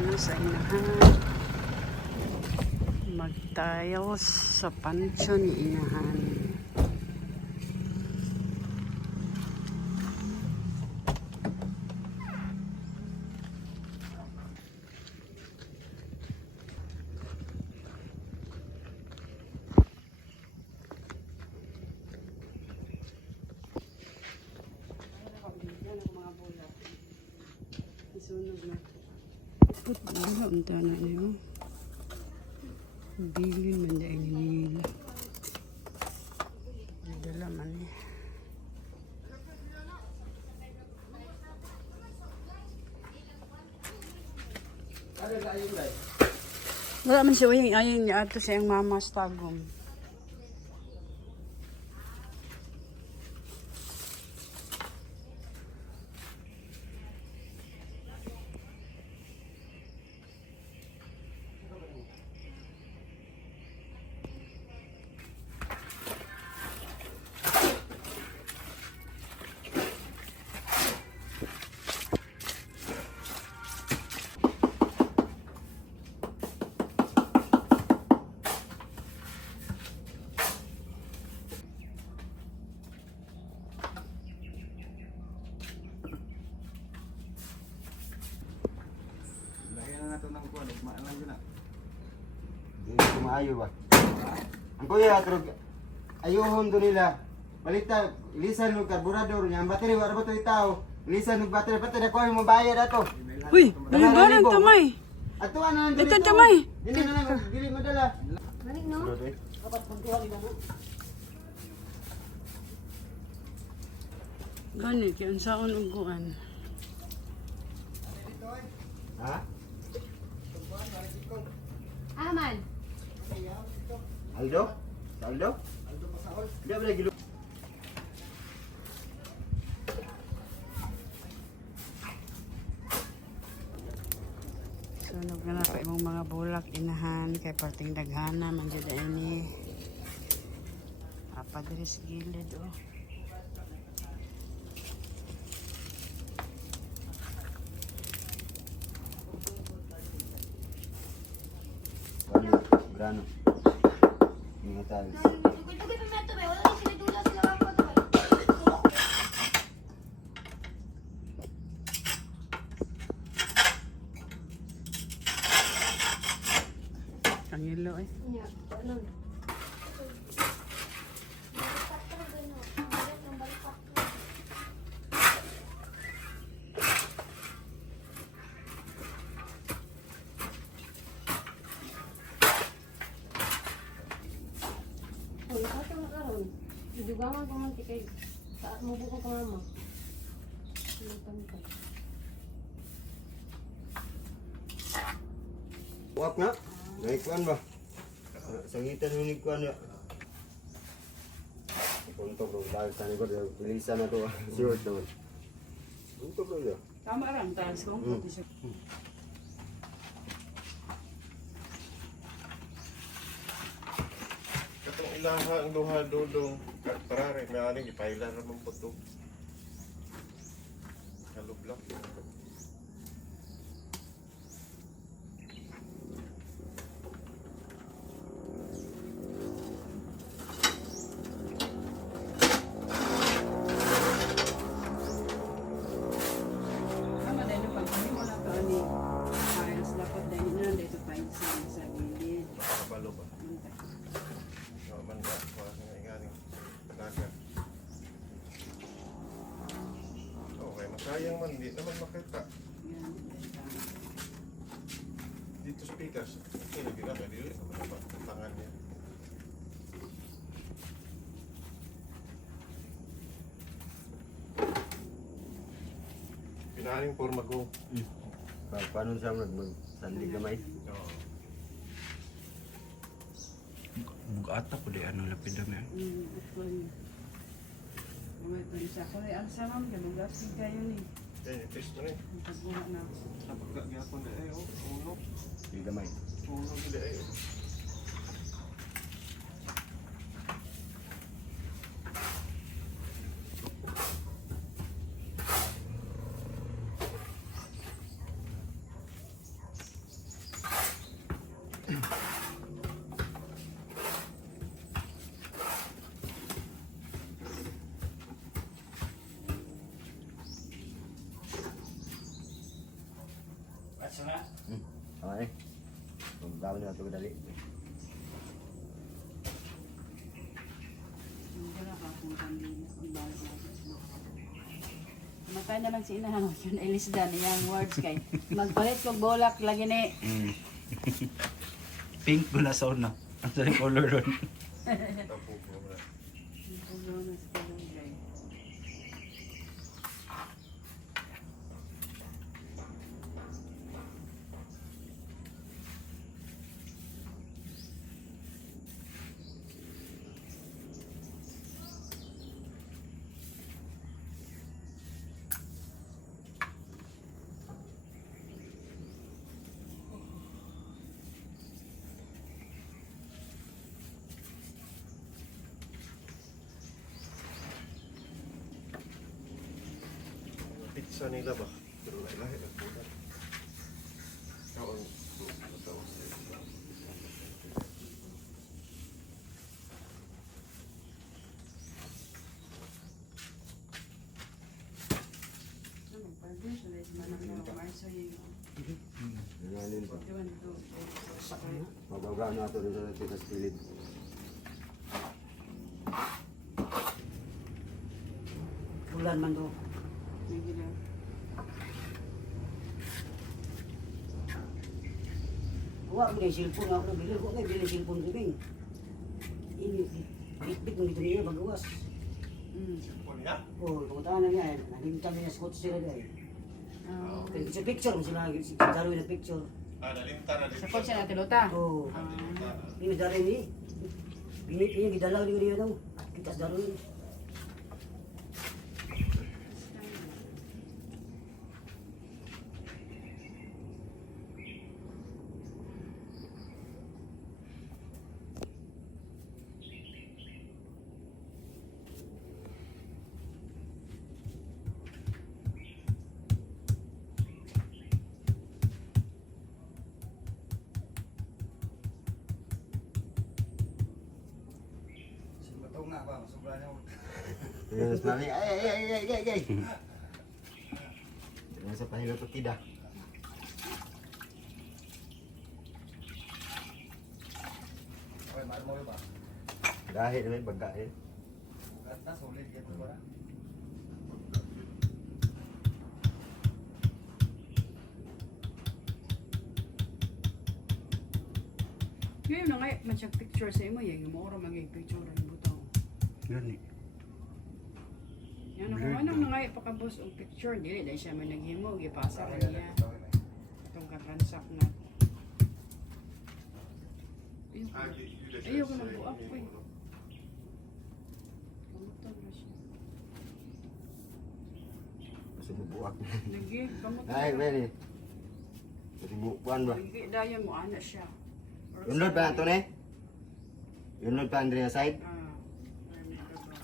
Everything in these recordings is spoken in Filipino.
ano sa inahan. Magtayos sa pansyo ni inahan. Sunog na. Put wala unta na niyo. Bilin man dai nila. Dala man ni. Wala man siya ayun niya ato sa iyang mama sa tagom. Maayo ba? Ang kuya, ayuhon doon nila. Balita, ilisan ng karburador niya. Ang bateri, wala ba ito itaw? Ilisan ng bateri, bateri, ako yung mabayad ato. Uy, nalibaran tamay. Ato ano nandito? Ito tamay. Hindi na lang, dili madala. Balik no? Gani, kaya saan uguan. Ha? Ahman. Aldo? Aldo? Aldo Pasaol? Hindi ba lagi Sunog na pa imong mga bulak inahan kay parting daghana man jud ani. Apa diri sa gilid oh. Grano. Mga talis. Dugay-dugay pa meto ba? Wala sila dula sila ako to. Ang ilo eh. Nya, ano? Dugangan ko man kay saat mo buko ka mama. Wap nga. Naikuan ba? Sangitan mo ni kuan ya. Ikunto bro, dahil sa ko pilisan na to. Sure naman. Kunto bro ya. Tama ram taas ko. Katong ilaha ang duha dodong parare may ani gipailan ra man po to. Kalublak. Tama dahil pag hindi mo na to ani. Ayos dapat dahil na dito pa sa gilid. Kabalo ba? Man ba ko sa nganing padagan. Okay, masayang man di naman makita. Yan. Dito speakers. Okay, lagi na dili naman ba tangan niya. Pinaring porma ko. Paano siya magsandi gamay? Oo. Bugata po di ano lapid dami. Ito niya. Mga ito siya. Kung ay ang samam, galugasig kayo ni. Eh, test na eh. Ang pagbuha na. Napagka gyapon na eh, oh. Uno. Di gamay. Uno gid eh. na ito dali. Hindi na kung kanina. Ang bawal na. Matay na lang si inahan. Yun ay lisdan. Yung words kay. Magpalit kong bolak. Lagi ni. Mm. Pink ko na sa una. Ang sa color doon. Tapo ko na. Pizza nila ba? Pero lahi ang punan. Ikaw ang matawag sa isa. Ngayon pa. Mabaga na ito rin sa tikas pilid. Bulan man to. Wala mo yung cellphone ako nabili. Wala kayo bili cellphone ko bing. Ini, bit-bit mo dito niya magawas. Punya? Oh, kamutaan na niya. Nalimtan niya sa kotse sila dahil. Kaya picture mo sila. Daroy na picture. Ah, nalimta na Sa kotse natin, Lota. Oh, ini daroy ni. Ini gidalaw ni dia daw. Kita sa daroy. Yes, mami. Ay. Jangan sa pahilo to tidak. Dahil may bagain. Ngayon na nga, masyag picture sa imo. Yung mura mag-picture ng butaw. Gani. Yan kung anong na nga ipakabos ang picture. Dili, dahil siya man naghimo. Ipasa ka niya. Itong katransak na. Ayoko nang buak ko eh. Kamutan na siya. Kasi bubuak. Lagi, kamutan Ay, na. Benny. Kasi bukuan ba? Lagi, daya mo, ana siya. Yunod pa ito ne? Yunod pa Andrea side? Ah, ayun, nagagawa.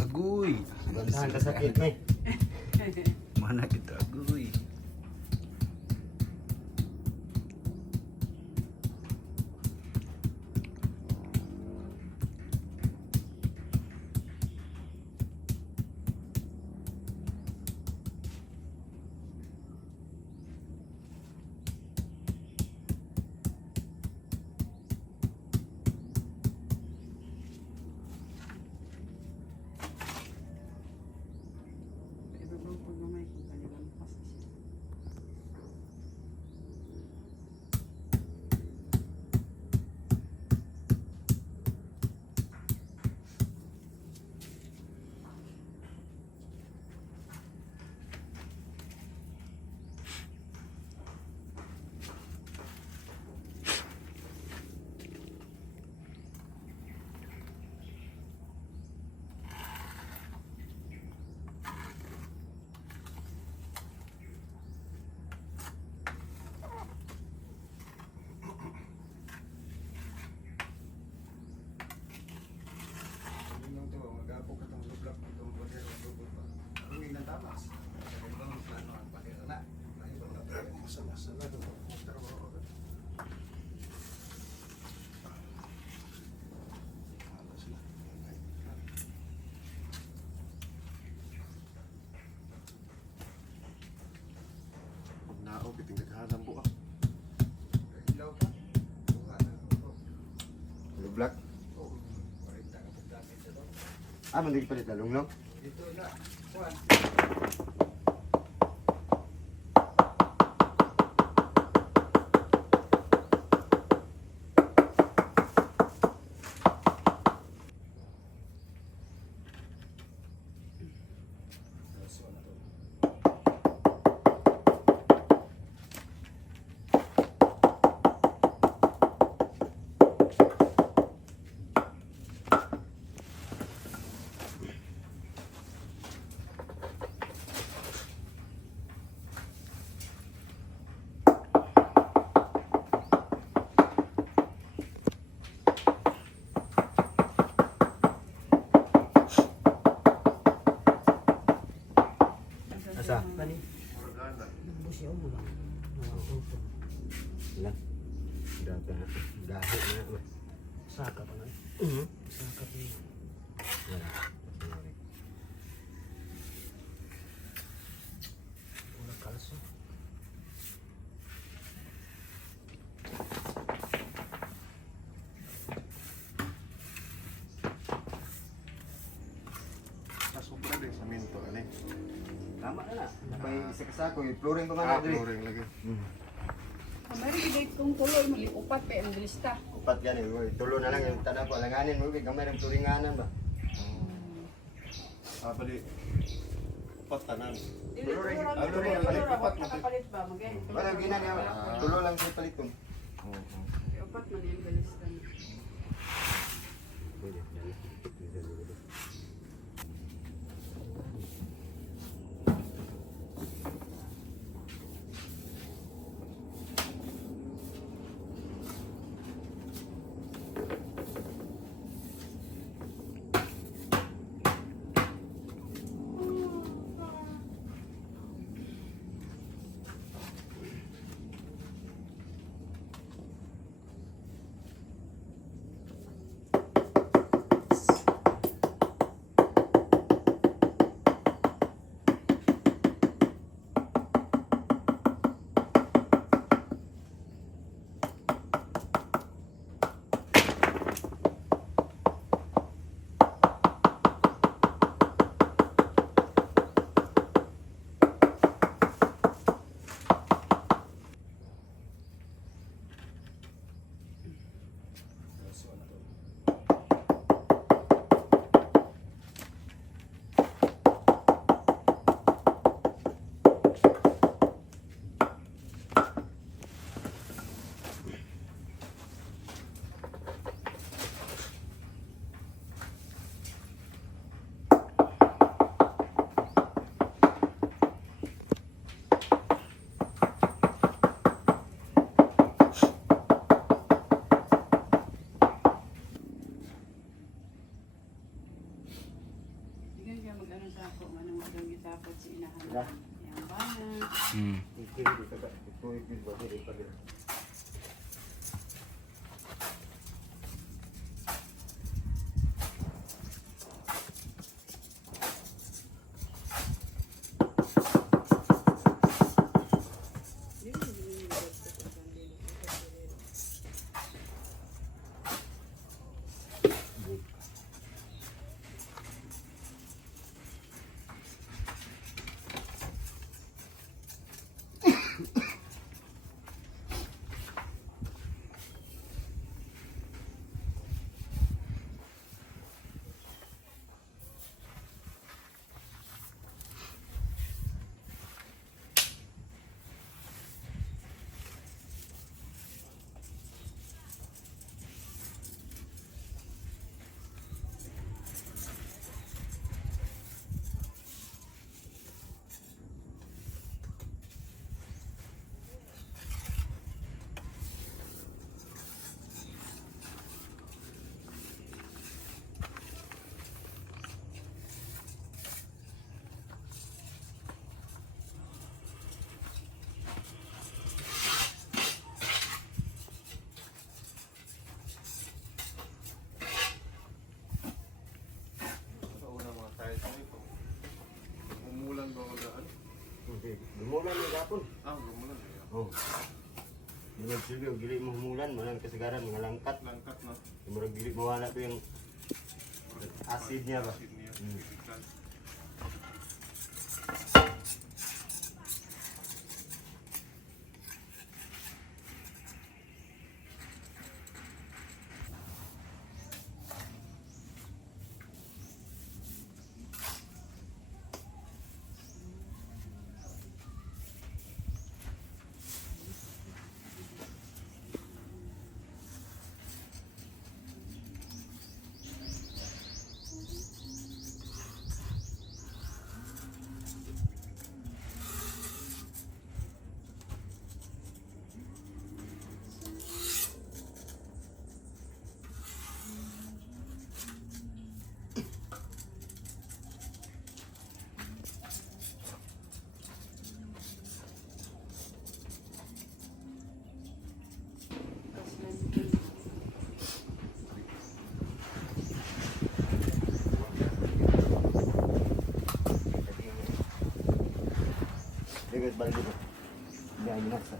Agoy. Bantahan ka sakit ne. Mana kita agoy. Ibabang pag mamay kung kanilang pa. Halam po ah. Hello, Black. Ah, mandi palit lalong, no? Asa? Kani, Organa. bus yun mo lang. Nakakauto. Ilan? Dahil na. Saka pa na. Saka pa na. Wala kalso. Sa sobra din sa minto ani. Tama na na. Napay isa kasako, flooring pa man Ah, na diri. flooring lagi. Kamari gid kung tuloy mali upat pa ang lista. Upat yan eh. Tulo na lang yung tanang ko. Alanganin mo, gamay ng flooringanan ba? Ah, bali. Patanan. Dili Flooring. siguro Ah, flooring ang palit. upat nakapalit ba magay. Wala, ginagawa. Tulo lang sa paliton. Upat man yung galista. Mag-ano sa ako, manong magawin tapos si inahan. Yang bana. Oh. Murag silbi og dili mo humulan, malang kasagaran mga langkat. Langkat na. Murag dili mawala to yung acid niya ba. Asin niya. Hmm. Chemical. Ligat balik dito. Biyahe na sa.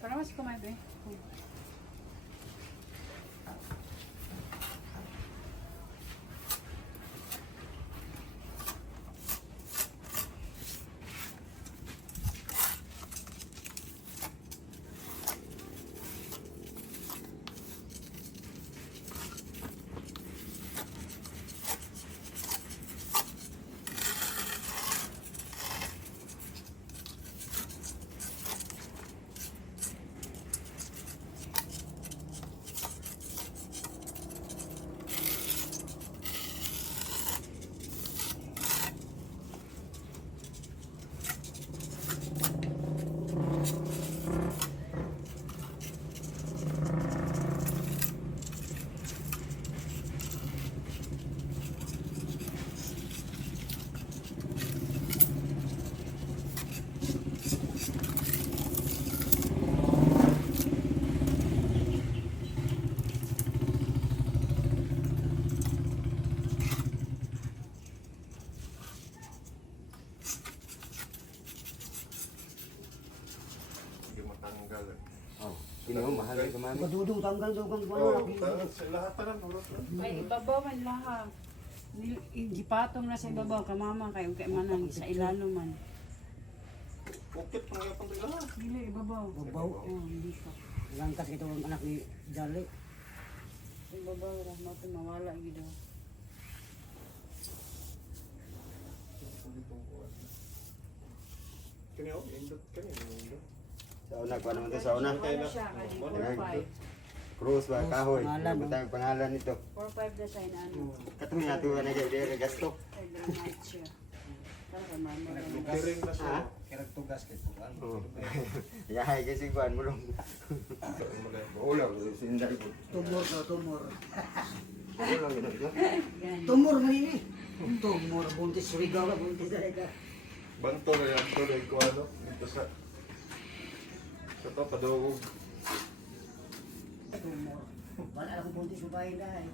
Para mas kumain ba eh? Hindi matanggal. Oh, sino mahal ka mami? Madudong tanggal daw kang Oh, kuwan. sa lahat na lang. Ay, ibabaw man lahat. Gipatong na sa ibabaw ka mama kay kay manang sa ilalo man. Ukit pa nga pang lahat. Dili ibabaw. Babaw. Oh, hindi ka. Langkat ito ang anak ni Jali. Ibabaw ra mo to mawala gid daw. Kini oh, indot kani, indot. Sauna ko naman to sauna. Ano siya, kani 4-5. Cross ba Cross, kahoy. pangalan, no? Butang pangalan nito. 4-5 na siya inaano. Katong nato na gay gasto. Ay, granite siya. Talaga mama. Nagtiring na siya. Keratugas kay tugan. Oh. Yahay kasi kuan mo lang. Bola ko sinday ko. Tumor na tumor. Bola lang ito. Tumor mo ini. Tumor buntis rigaw ka buntis dai ka. Banto na yan, to ko ano, dito sa to padugog. Tumor. Wala akong buntis babae dai.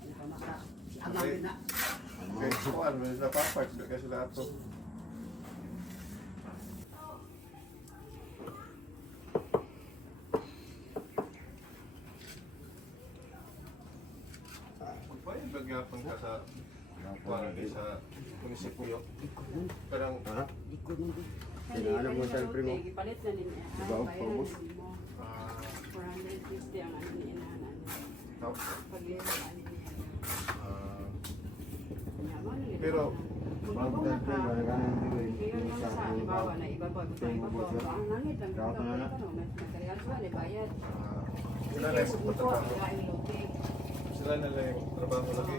Ano pa maka? Si amang na. Kay kuan mo sa papak kasi sila ato. Pwede bagyapon ka sa kuan sa munisipyo. Parang Likod mo. Ano mo sa primo? Gipalit na din niya. Diba? Bayaran Paubos. na din mo. ah 450 ang ano ni inahanan. Pagliro ano niya. Yaman na Pero, Bagdad din wala ka nang tuloy. Kaya lang sa halimbawa na iba pa, gusto iba pa, ang langit, ang Dapat na na. nagkariyan sa bayad. sila na yung pagtatrabaho. Kain lote. Sila na lang yung trabaho lagi.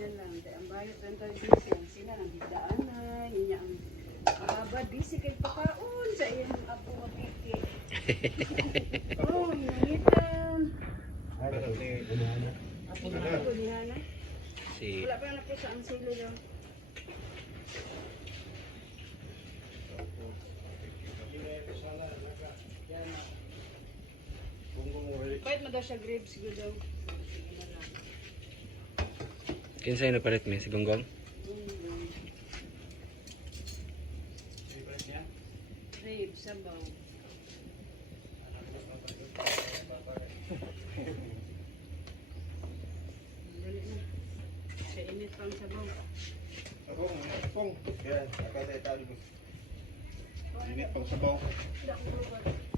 Yan lang, ang bayad ng tradisyon, sila ang higdaanan, inya ang abad, busy kay pakaon sa iyang apo mapiki. Oh, nangitan. Apo na ako ni Hana. Si Wala pa na po sa ang silo daw. Kahit mo daw siya grapes, siguro daw. Sige na lang. kinsay na palit mi si Gonggong. Grapes, sabaw. Dali na. Sa init pang sabaw. Ako, pong. Yan, akala tayo. Init pang sabaw. Wala ko